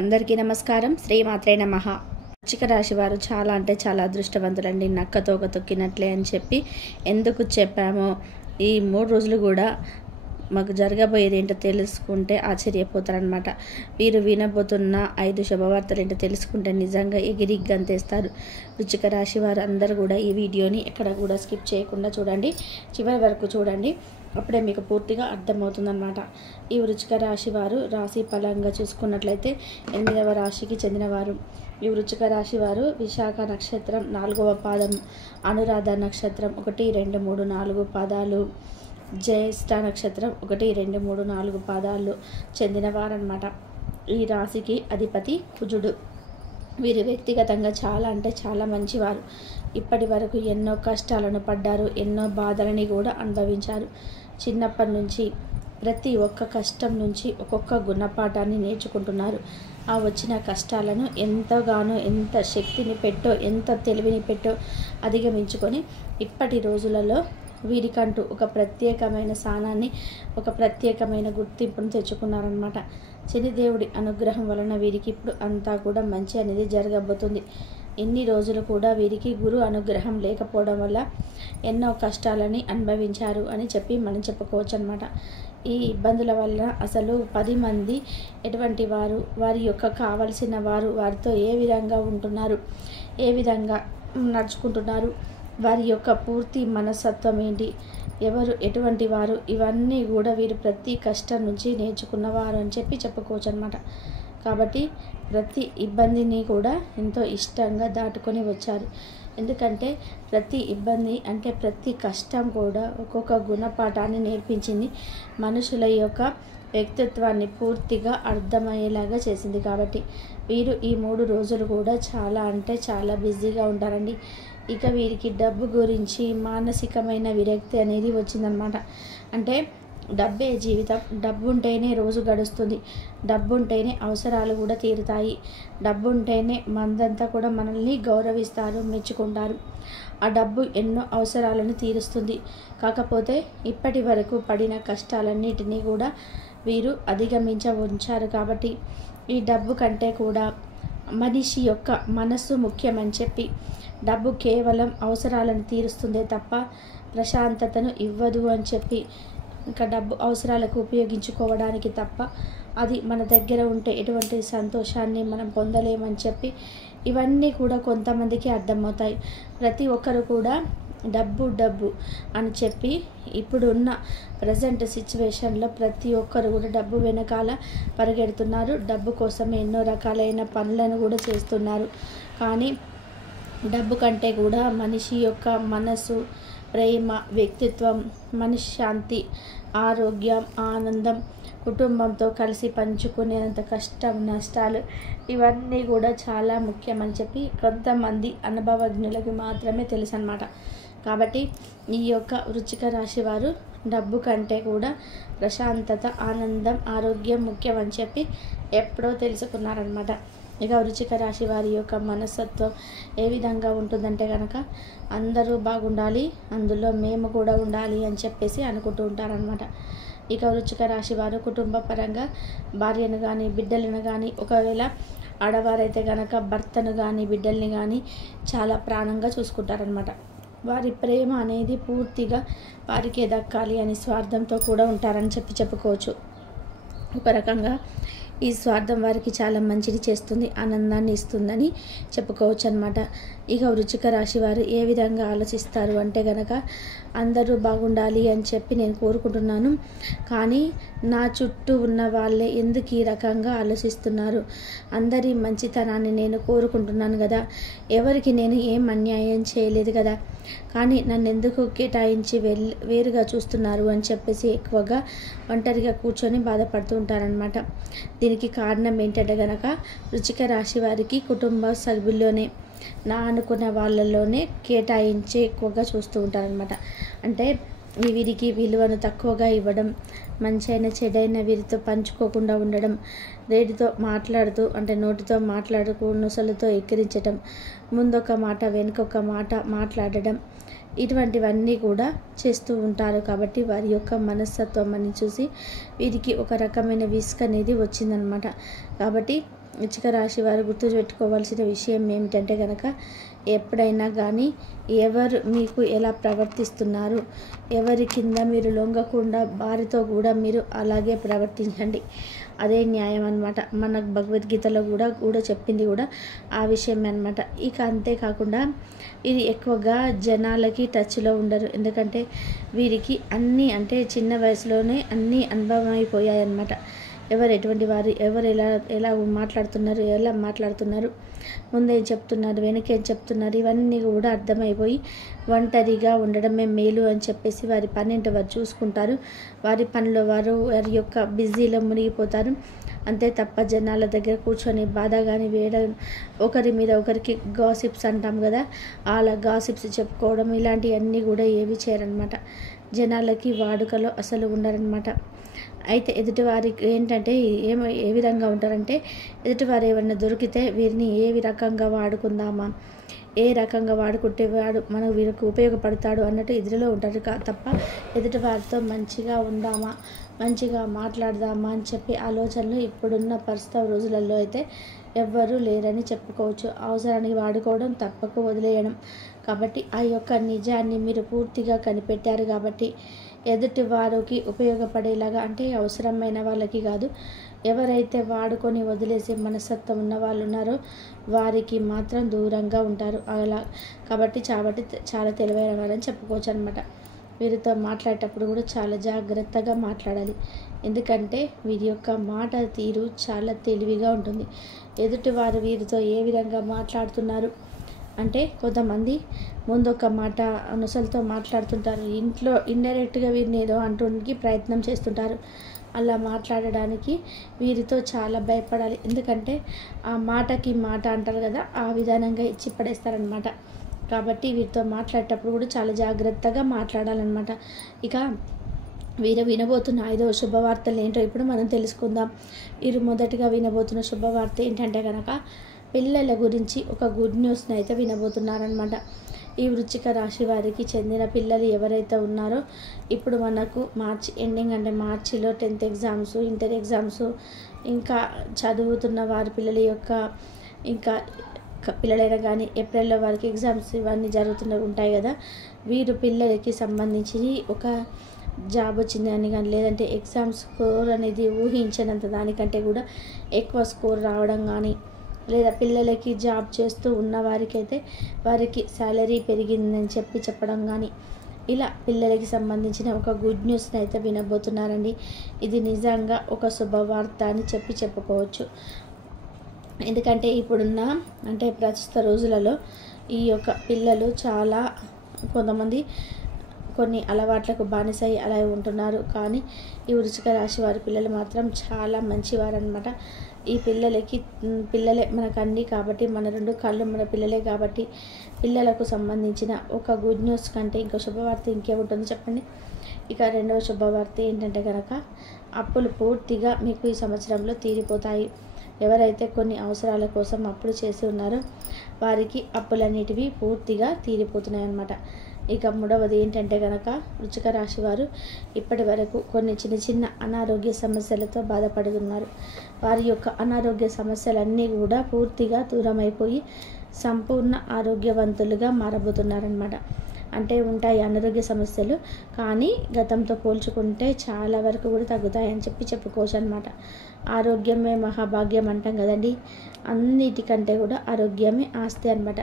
అందరికీ నమస్కారం. శ్రీమాత్రే నమః. వృశ్చిక రాశి వారు చాలా అంటే చాలా అదృష్టవంతులండి. నక్కతోక తొక్కినట్లే అని చెప్పి ఎందుకు చెప్పామో ఈ 3 రోజులు కూడా మాకు జరగబోయేది ఏంటో తెలుసుకుంటే ఆశ్చర్యపోతారనమాట. వీరు వినబోతున్న 5 శుభవార్తలు ఏంటో తెలుసుకుంటే నిజంగా ఎగిరి గంతేస్తారు. వృశ్చిక రాశి వారు అందరూ కూడా ఈ వీడియోని ఎక్కడ కూడా స్కిప్ చేయకుండా చూడండి, చివరి వరకు చూడండి. అప్పుడే మీకు పూర్తిగా అర్థమవుతుందన్నమాట. ఈ వృశ్చిక రాశి వారు రాశి ఫలంగా చూసుకున్నట్లయితే 8వ రాశికి చెందినవారు. ఈ వృశ్చిక రాశి వారు విశాఖ నక్షత్రం 4వ పాదం, అనురాధ నక్షత్రం 1, 2, 3, 4 పాదాలు, జ్యేష్ఠ నక్షత్రం 1, 2, 3, 4 పాదాలు చెందినవారన్నమాట. ఈ రాశికి అధిపతి కుజుడు. వీరు వ్యక్తిగతంగా చాలా అంటే చాలా మంచివారు. ఇప్పటి వరకు ఎన్నో కష్టాలను పడ్డారు, ఎన్నో బాధలని కూడా అనుభవించారు. చిన్నప్పటి నుంచి ప్రతి ఒక్క కష్టం నుంచి ఒక్కొక్క గుణపాఠాన్ని నేర్చుకుంటున్నారు. ఆ వచ్చిన కష్టాలను ఎంతగానో, ఎంత శక్తిని పెట్టో, ఎంత తెలివిని పెట్టో అధిగమించుకొని ఇప్పటి రోజులలో వీరికంటూ ఒక ప్రత్యేకమైన స్థానాన్ని, ఒక ప్రత్యేకమైన గుర్తింపును తెచ్చుకున్నారనమాట. శనిదేవుడి అనుగ్రహం వలన వీరికి ఇప్పుడు అంతా కూడా మంచి అనేది జరగబోతుంది. ఇన్ని రోజులు కూడా వీరికి గురు అనుగ్రహం లేకపోవడం వల్ల ఎన్నో కష్టాలని అనుభవించారు అని చెప్పి మనం చెప్పుకోవచ్చు అనమాట. ఈ ఇబ్బందుల వల్ల అసలు 10 మంది ఎటువంటి వారు, వారి యొక్క కావలసిన వారు వారితో ఏ విధంగా ఉంటున్నారు, ఏ విధంగా నడుచుకుంటున్నారు, వారి యొక్క పూర్తి మనస్తత్వం ఏంటి, ఎవరు ఎటువంటి వారు, ఇవన్నీ కూడా వీరు ప్రతి కష్టం నుంచి నేర్చుకున్నవారు అని చెప్పి చెప్పుకోవచ్చు అనమాట. కాబట్టి ప్రతి ఇబ్బందిని కూడా ఎంతో ఇష్టంగా దాటుకొని వచ్చారు. ఎందుకంటే ప్రతి ఇబ్బంది అంటే ప్రతి కష్టం కూడా ఒక్కొక్క గుణపాఠాన్ని నేర్పించింది, మనుషుల యొక్క వ్యక్తిత్వాన్ని పూర్తిగా అర్థమయ్యేలాగా చేసింది. కాబట్టి వీరు ఈ 3 రోజులు కూడా చాలా అంటే చాలా బిజీగా ఉంటారండి. ఇక వీరికి డబ్బు గురించి మానసికమైన విరక్తి అనేది వచ్చిందనమాట. అంటే డబ్బే జీవితం, డబ్బు ఉంటేనే రోజు గడుస్తుంది, డబ్బు ఉంటేనే అవసరాలు కూడా తీరుతాయి, డబ్బు ఉంటేనే మందంతా కూడా మనల్ని గౌరవిస్తారు, మెచ్చుకుంటారు. ఆ డబ్బు ఎన్నో అవసరాలను తీరుస్తుంది. కాకపోతే ఇప్పటి వరకు పడిన కష్టాలన్నిటినీ కూడా వీరు ఉంచారు. కాబట్టి ఈ డబ్బు కంటే కూడా మనిషి యొక్క మనస్సు ముఖ్యమని చెప్పి, డబ్బు కేవలం అవసరాలను తీరుస్తుందే తప్ప ప్రశాంతతను ఇవ్వదు అని చెప్పి, ఇంకా డబ్బు అవసరాలకు ఉపయోగించుకోవడానికి తప్ప అది మన దగ్గర ఉంటే ఎటువంటి సంతోషాన్ని మనం పొందలేమని చెప్పి, ఇవన్నీ కూడా కొంతమందికి అర్థమవుతాయి. ప్రతి ఒక్కరు కూడా డబ్బు డబ్బు అని చెప్పి ఇప్పుడున్న ప్రజెంట్ సిచ్యువేషన్లో ప్రతి ఒక్కరు కూడా డబ్బు వెనకాల పరిగెడుతున్నారు. డబ్బు కోసం ఎన్నో రకాలైన పనులను కూడా చేస్తున్నారు. కానీ డబ్బు కంటే కూడా మనిషి యొక్క మనసు, ప్రేమ, వ్యక్తిత్వం, మనశ్శాంతి, ఆరోగ్యం, ఆనందం, కుటుంబంతో కలిసి పంచుకునేంత కష్టం, నష్టాలు ఇవన్నీ కూడా చాలా ముఖ్యమని చెప్పి కొంతమంది అనుభవజ్ఞులకు మాత్రమే తెలుసు అన్నమాట. కాబట్టి ఈ యొక్క వృశ్చిక రాశి వారు డబ్బు కంటే కూడా ప్రశాంతత, ఆనందం, ఆరోగ్యం ముఖ్యమని చెప్పి ఎప్పుడో తెలుసుకున్నారనమాట. ఇక వృశ్చిక రాశి వారి యొక్క మనస్తత్వం ఏ విధంగా ఉంటుందంటే కనుక అందరూ బాగుండాలి, అందులో మేము కూడా ఉండాలి అని చెప్పేసి అనుకుంటూ ఉంటారనమాట. ఇక వృశ్చిక రాశి వారు కుటుంబ పరంగా భార్యను కానీ, బిడ్డలను కానీ, ఒకవేళ ఆడవారైతే కనుక భర్తను కానీ, బిడ్డల్ని కానీ చాలా ప్రాణంగా చూసుకుంటారనమాట. వారి ప్రేమ అనేది పూర్తిగా వారికే దక్కాలి అని స్వార్థంతో కూడా ఉంటారని చెప్పుకోవచ్చు. ఒక రకంగా ఈ స్వార్థం వారికి చాలా మంచిది చేస్తుంది, ఆనందాన్ని ఇస్తుందని చెప్పుకోవచ్చు అనమాట. ఇక వృశ్చిక రాశి వారు ఏ విధంగా ఆలోచిస్తారు అంటే కనుక అందరూ బాగుండాలి అని చెప్పి నేను కోరుకుంటున్నాను, కానీ నా చుట్టూ ఉన్న వాళ్ళే ఎందుకు ఈ రకంగా ఆలోచిస్తున్నారు, అందరి మంచితనాన్ని నేను కోరుకుంటున్నాను కదా, ఎవరికి నేను ఏం అన్యాయం చేయలేదు కదా, కానీ నన్ను ఎందుకు కేటాయించి వేరుగా చూస్తున్నారు అని చెప్పేసి ఎక్కువగా ఒంటరిగా కూర్చొని బాధపడుతూ ఉంటారనమాట. దీనికి కారణం ఏంటంటే కనుక వృశ్చిక రాశి వారికి కుటుంబ సభ్యుల్లోనే, నా అనుకున్న వాళ్ళలోనే కేటాయించి ఎక్కువగా చూస్తూ ఉంటారనమాట. అంటే వీరికి విలువను తక్కువగా ఇవ్వడం, మంచైన చెడైన వీరితో పంచుకోకుండా ఉండడం, రేటితో మాట్లాడుతూ అంటే నోటితో మాట్లాడుతూ నొసలుతో ఎక్కిరించడం, ముందొక మాట వెనుకొక మాట మాట్లాడడం, ఇటువంటివన్నీ కూడా చేస్తూ ఉంటారు. కాబట్టి వారి యొక్క మనస్తత్వం అని చూసి వీరికి ఒక రకమైన విసుగు అనేది వచ్చిందనమాట. కాబట్టి వృశ్చిక రాశి వారు గుర్తుపెట్టుకోవాల్సిన విషయం ఏమిటంటే కనుక, ఎప్పుడైనా కానీ ఎవరు మీకు ఎలా ప్రవర్తిస్తున్నారు, ఎవరి కింద మీరు లొంగకుండా వారితో కూడా మీరు అలాగే ప్రవర్తించండి. అదే న్యాయం అన్నమాట. మనకు భగవద్గీతలో కూడా చెప్పింది కూడా ఆ విషయమే అన్నమాట. ఇక అంతేకాకుండా ఇది ఎక్కువగా జనాలకి టచ్లో ఉండరు. ఎందుకంటే వీరికి అన్నీ అంటే చిన్న వయసులోనే అన్నీ అనుభవం అయిపోయాయి అన్నమాట. ఎవరు ఎటువంటి వారు, ఎవరు ఎలా మాట్లాడుతున్నారు, ముందేం చెప్తున్నారు, వెనకేం చెప్తున్నారు, ఇవన్నీ కూడా అర్థమైపోయి ఒంటరిగా ఉండడమే మేలు అని చెప్పేసి వారి పనింటి వారు చూసుకుంటారు. వారి పనిలో వారి యొక్క బిజీలో మునిగిపోతారు. అంతే తప్ప జనాల దగ్గర కూర్చొని బాధ కానీ వేయడం, ఒకరి మీద ఒకరికి గాసిప్స్ అంటాం కదా, అలా గాసిప్స్ చెప్పుకోవడం ఇలాంటివన్నీ కూడా ఏవి చేయరనమాట. జనాలకి వాడుకలో అసలు ఉండరనమాట. అయితే ఎదుటివారికి ఏంటంటే ఏ విధంగా ఉంటారంటే, ఎదుటివారు ఏమన్నా దొరికితే వీరిని ఏ రకంగా వాడుకుందామా, ఏ రకంగా వాడుకుంటే మనకు వీరికి ఉపయోగపడతాడు అన్నట్టు ఎదురులో ఉంటారు తప్ప ఎదుటివారితో మంచిగా ఉందామా, మంచిగా మాట్లాడదామా అని చెప్పి ఆలోచనలు ఇప్పుడున్న ప్రస్తుత రోజులలో అయితే ఎవ్వరూ లేరని చెప్పుకోవచ్చు. అవసరానికి వాడుకోవడం, తప్పకు వదిలేయడం. కాబట్టి ఆ యొక్క నిజాన్ని మీరు పూర్తిగా కనిపెట్టారు కాబట్టి ఎదుటి వారికి ఉపయోగపడేలాగా, అంటే అవసరమైన వాళ్ళకి కాదు, ఎవరైతే వాడుకొని వదిలేసే మనస్తత్వం ఉన్న వాళ్ళు ఉన్నారో వారికి మాత్రం దూరంగా ఉంటారు. అలా కాబట్టి చాలా తెలివైన వాళ్ళని చెప్పుకోవచ్చు అనమాట. వీరితో మాట్లాడేటప్పుడు కూడా చాలా జాగ్రత్తగా మాట్లాడాలి. ఎందుకంటే వీరి యొక్క మాట తీరు చాలా తెలివిగా ఉంటుంది. ఎదుటివారు వీరితో ఏ విధంగా మాట్లాడుతున్నారు అంటే, కొంతమంది ముందు ఒక మాట అనుసలతో మాట్లాడుతుంటారు, ఇంట్లో ఇండైరెక్ట్గా వీరిని ఏదో అంటానికి ప్రయత్నం చేస్తుంటారు. అలా మాట్లాడడానికి వీరితో చాలా భయపడాలి. ఎందుకంటే ఆ మాటకి మాట అంటారు కదా, ఆ విధానంగా ఇచ్చి పడేస్తారనమాట. కాబట్టి వీరితో మాట్లాడేటప్పుడు కూడా చాలా జాగ్రత్తగా మాట్లాడాలన్నమాట. ఇక వీరు వినబోతున్న 5వ శుభవార్తలు ఏంటో ఇప్పుడు మనం తెలుసుకుందాం. వీరు మొదటిగా వినబోతున్న శుభవార్త ఏంటంటే కనుక, పిల్లల గురించి ఒక గుడ్ న్యూస్ని అయితే వినబోతున్నారనమాట. ఈ వృశ్చిక రాశి వారికి చెందిన పిల్లలు ఎవరైతే ఉన్నారో, ఇప్పుడు మనకు మార్చి ఎండింగ్ అంటే మార్చిలో 10th ఎగ్జామ్స్, ఇంటర్ ఎగ్జామ్స్, ఇంకా చదువుతున్న వారి పిల్లల యొక్క ఇంకా పిల్లలైనా కానీ ఏప్రిల్లో వారికి ఎగ్జామ్స్ ఇవన్నీ ఉంటాయి కదా, వీరు పిల్లలకి సంబంధించి ఒక జాబ్ వచ్చిందని కానీ, లేదంటే ఎగ్జామ్ స్కోర్ అనేది ఊహించినంత దానికంటే కూడా ఎక్కువ స్కోర్ రావడం కానీ, లేదా పిల్లలకి జాబ్ చేస్తూ ఉన్న వారికైతే వారికి శాలరీ పెరిగిందని చెప్పడం కానీ, ఇలా పిల్లలకి సంబంధించిన ఒక గుడ్ న్యూస్ని అయితే వినబోతున్నారండి. ఇది నిజంగా ఒక శుభవార్త అని చెప్పుకోవచ్చు. ఎందుకంటే ఇప్పుడున్న అంటే ప్రస్తుత రోజులలో ఈ యొక్క పిల్లలు చాలా కొంతమంది కొన్ని అలవాట్లకు బానిసై అలా ఉంటున్నారు. కానీ ఈ వృశ్చిక రాశి వారి పిల్లలు మాత్రం చాలా మంచివారు అనమాట. ఈ పిల్లలే మనకు అన్నీ కాబట్టి, మన 2 కళ్ళు మన పిల్లలే కాబట్టి, పిల్లలకు సంబంధించిన ఒక గుడ్ న్యూస్ కంటే ఇంకో శుభవార్త ఇంకేముంటుందో చెప్పండి. ఇక 2వ శుభవార్త ఏంటంటే కనుక, అప్పులు పూర్తిగా మీకు ఈ సంవత్సరంలో తీరిపోతాయి. ఎవరైతే కొన్ని అవసరాల కోసం అప్పులు చేసి ఉన్నారో వారికి అప్పులన్నిటివి పూర్తిగా తీరిపోతున్నాయి అన్నమాట. ఇక 3వది ఏంటంటే కనుక, వృశ్చిక రాశి వారు ఇప్పటి వరకు కొన్ని చిన్న అనారోగ్య సమస్యలతో బాధపడుతున్నారు. వారి యొక్క అనారోగ్య సమస్యలన్నీ కూడా పూర్తిగా దూరమైపోయి సంపూర్ణ ఆరోగ్యవంతులుగా మారబోతున్నారనమాట. అంటే ఉంటాయి అనారోగ్య సమస్యలు, కానీ గతంతో పోల్చుకుంటే చాలా వరకు కూడా తగ్గుతాయని చెప్పుకోవచ్చు అనమాట. ఆరోగ్యమే మహాభాగ్యం అంటాం కదండి, అన్నిటికంటే కూడా ఆరోగ్యమే ఆస్తి అనమాట.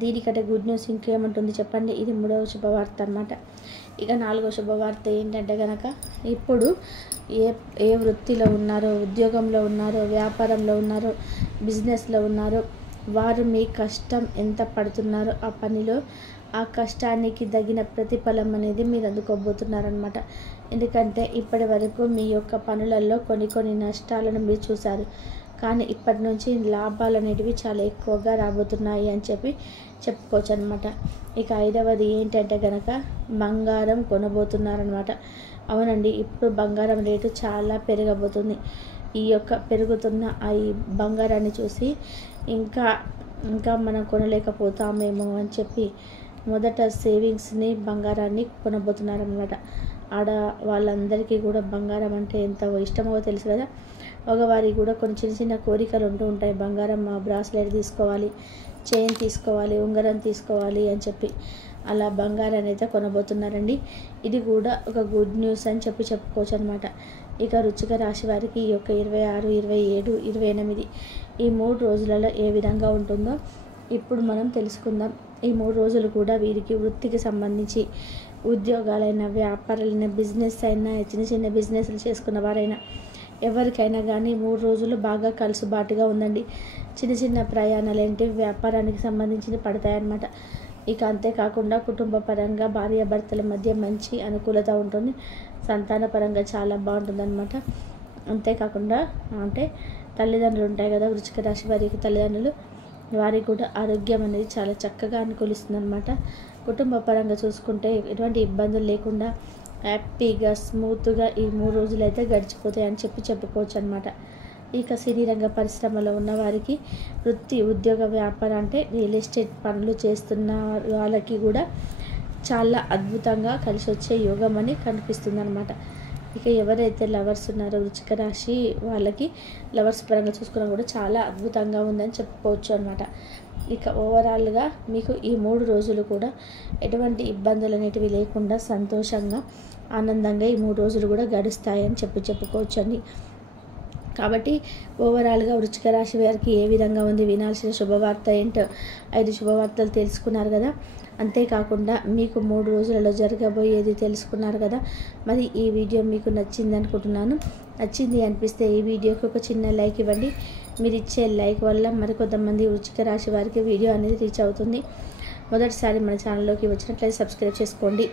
దీనికంటే గుడ్ న్యూస్ ఇంకేముంటుంది చెప్పండి. ఇది 3వ శుభవార్త అనమాట. ఇక 4వ శుభవార్త ఏంటంటే కనుక, ఇప్పుడు ఏ వృత్తిలో ఉన్నారో, ఉద్యోగంలో ఉన్నారో, వ్యాపారంలో ఉన్నారో, బిజినెస్లో ఉన్నారో, వారు మీ కష్టం ఎంత పడుతున్నారో ఆ పనిలో ఆ కష్టానికి తగిన ప్రతిఫలం అనేది మీరు అందుకోబోతున్నారనమాట. ఎందుకంటే ఇప్పటి వరకు మీ యొక్క పనులలో కొన్ని నష్టాలను మీరు చూశారు. కానీ ఇప్పటి నుంచి లాభాలు అనేటివి చాలా ఎక్కువగా రాబోతున్నాయి అని చెప్పుకోవచ్చు అనమాట. ఇక 5వది ఏంటంటే కనుక, బంగారం కొనబోతున్నారనమాట. అవునండి, ఇప్పుడు బంగారం రేటు చాలా పెరగబోతుంది. ఈ యొక్క పెరుగుతున్న ఈ బంగారాన్ని చూసి ఇంకా మనం కొనలేకపోతామేమో అని చెప్పి మొదట సేవింగ్స్ని బంగారాన్ని కొనబోతున్నారనమాట. వాళ్ళందరికీ కూడా బంగారం అంటే ఎంత ఇష్టమో తెలుసు కదా. మగవారికి కూడా కొన్ని చిన్న చిన్న కోరికలు ఉంటూ ఉంటాయి. బంగారం బ్రాస్లెట్ తీసుకోవాలి, చైన్ తీసుకోవాలి, ఉంగరం తీసుకోవాలి అని చెప్పి అలా బంగారాన్ని అయితే కొనబోతున్నారండి. ఇది కూడా ఒక గుడ్ న్యూస్ అని చెప్పుకోవచ్చు అనమాట. ఇక వృశ్చిక రాశి వారికి ఈ యొక్క 26, 27, 28 ఈ 3 రోజులలో ఏ విధంగా ఉంటుందో ఇప్పుడు మనం తెలుసుకుందాం. ఈ 3 రోజులు కూడా వీరికి వృత్తికి సంబంధించి ఉద్యోగాలైనా, వ్యాపారాలైనా, బిజినెస్ అయినా, చిన్న చిన్న బిజినెస్లు చేసుకున్న వారైనా ఎవరికైనా కానీ 3 రోజులు బాగా కలుసుబాటుగా ఉందండి. చిన్న చిన్న ప్రయాణాలు ఏంటి వ్యాపారానికి సంబంధించి పడతాయన్నమాట. ఇక అంతేకాకుండా కుటుంబ పరంగా భార్యాభర్తల మధ్య మంచి అనుకూలత ఉంటుంది. సంతాన పరంగా చాలా బాగుంటుందన్నమాట. అంతేకాకుండా అంటే తల్లిదండ్రులు ఉంటాయి కదా, వృశ్చిక రాశి వారికి తల్లిదండ్రులు, వారికి కూడా ఆరోగ్యం అనేది చాలా చక్కగా అనుకూలిస్తుంది అనమాట. కుటుంబ పరంగా చూసుకుంటే ఎటువంటి ఇబ్బందులు లేకుండా హ్యాపీగా స్మూత్గా ఈ 3 రోజులు అయితే గడిచిపోతాయని చెప్పుకోవచ్చు అనమాట. ఇక సినీ రంగ పరిశ్రమలో ఉన్న వారికి వృత్తి, ఉద్యోగ, వ్యాపారం అంటే రియల్ ఎస్టేట్ పనులు చేస్తున్న వాళ్ళకి కూడా చాలా అద్భుతంగా కలిసి వచ్చే యోగం అని కనిపిస్తుంది అనమాట. ఇక ఎవరైతే లవర్స్ ఉన్నారో వృశ్చిక రాశి వాళ్ళకి లవర్స్ పరంగా చూసుకున్నా కూడా చాలా అద్భుతంగా ఉందని చెప్పుకోవచ్చు అనమాట. ఇక ఓవరాల్గా మీకు ఈ 3 రోజులు కూడా ఎటువంటి ఇబ్బందులు అనేటివి లేకుండా సంతోషంగా, ఆనందంగా ఈ 3 రోజులు కూడా గడుస్తాయని చెప్పుకోవచ్చు అండి. కాబట్టి ఓవరాల్గా వృశ్చిక రాశి వారికి ఏ విధంగా ఉంది, వినాల్సిన శుభవార్త ఏంటో 5 శుభవార్తలు తెలుసుకున్నారు కదా. అంతేకాకుండా మీకు 3 రోజులలో జరగబోయేది తెలుసుకున్నారు కదా. మరి ఈ వీడియో మీకు నచ్చింది అనుకుంటున్నాను. నచ్చింది అనిపిస్తే ఈ వీడియోకి ఒక చిన్న లైక్ ఇవ్వండి. మీరు ఇచ్చే లైక్ వల్ల మరికొంతమంది వృశ్చిక రాశి వారికి వీడియో అనేది రీచ్ అవుతుంది. మొదటిసారి మన ఛానల్లోకి వచ్చినట్లయితే సబ్స్క్రైబ్ చేసుకోండి.